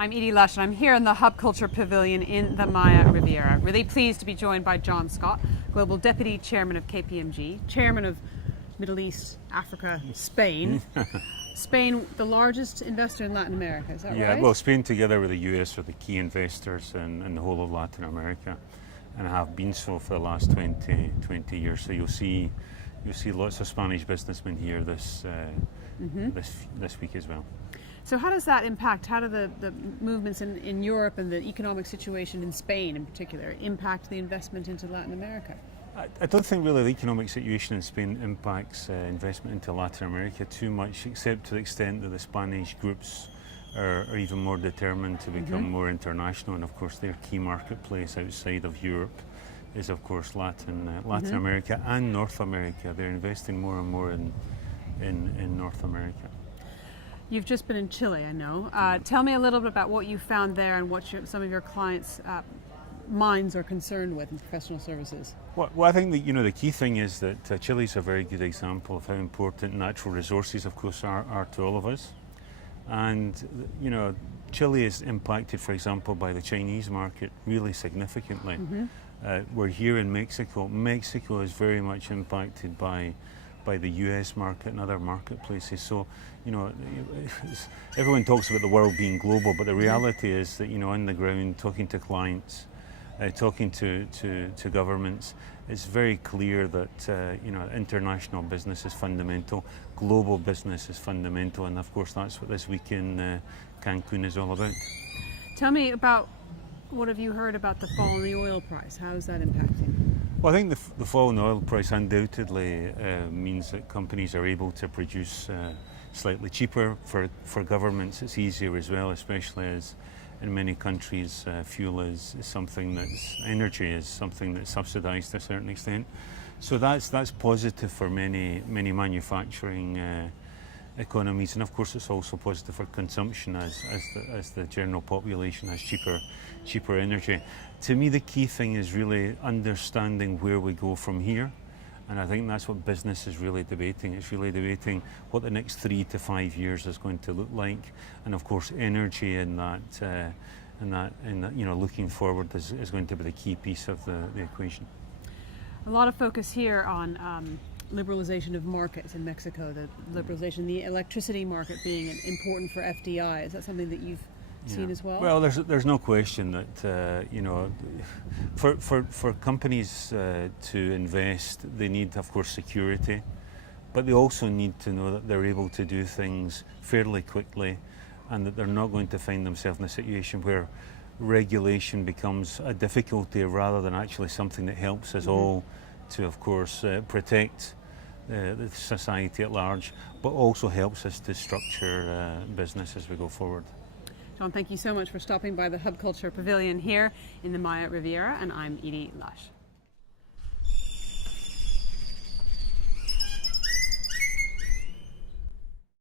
I'm Edie Lush, and I'm here in the Hub Culture Pavilion in the Maya Riviera. Really pleased to be joined by John Scott, Global Deputy Chairman of KPMG, Chairman of Middle East, Africa, Spain. Spain, the largest investor in Latin America, is that right? Yeah, well, Spain together with the US are the key investors in the whole of Latin America, and have been so for the last 20 years. So you'll see lots of Spanish businessmen here this week as well. So how does that impact, how do the movements in Europe and the economic situation in Spain in particular impact the investment into Latin America? I don't think really the economic situation in Spain impacts investment into Latin America too much, except to the extent that the Spanish groups are even more determined to become more international, and of course their key marketplace outside of Europe is of course Latin America and North America. They're investing more and more in North America. You've just been in Chile, I know. Tell me a little bit about what you found there and what some of your clients' minds are concerned with in professional services. Well, I think that the key thing is that Chile is a very good example of how important natural resources, of course, are to all of us. And Chile is impacted, for example, by the Chinese market really significantly. We're here in Mexico. Mexico is very much impacted by the US market and other marketplaces. So, everyone talks about the world being global, but the reality is that, on the ground, talking to clients, talking to governments, it's very clear that, international business is fundamental, global business is fundamental, and of course that's what this week in Cancun is all about. Tell me about, what have you heard about the fall in the oil price? How is that impacting? Well, I think the fall in the oil price undoubtedly means that companies are able to produce slightly cheaper. For governments it's easier as well, especially as in many countries fuel is something energy is something that's subsidised to a certain extent. So that's positive for many manufacturing economies, and of course it's also positive for consumption as the general population has cheaper energy. To me, the key thing is really understanding where we go from here, and I think that's what business is really debating. It's really debating what the next 3 to 5 years is going to look like, and of course energy in that looking forward is going to be the key piece of the equation. A lot of focus here on liberalization of markets in Mexico, the liberalization, the electricity market being important for FDI. Is that something that you've seen as well? Well, there's no question that for companies to invest, they need, of course, security, but they also need to know that they're able to do things fairly quickly, and that they're not going to find themselves in a situation where regulation becomes a difficulty rather than actually something that helps us all to, of course, protect the society at large, but also helps us to structure business as we go forward. John, thank you so much for stopping by the Hub Culture Pavilion here in the Maya Riviera, and I'm Edie Lush.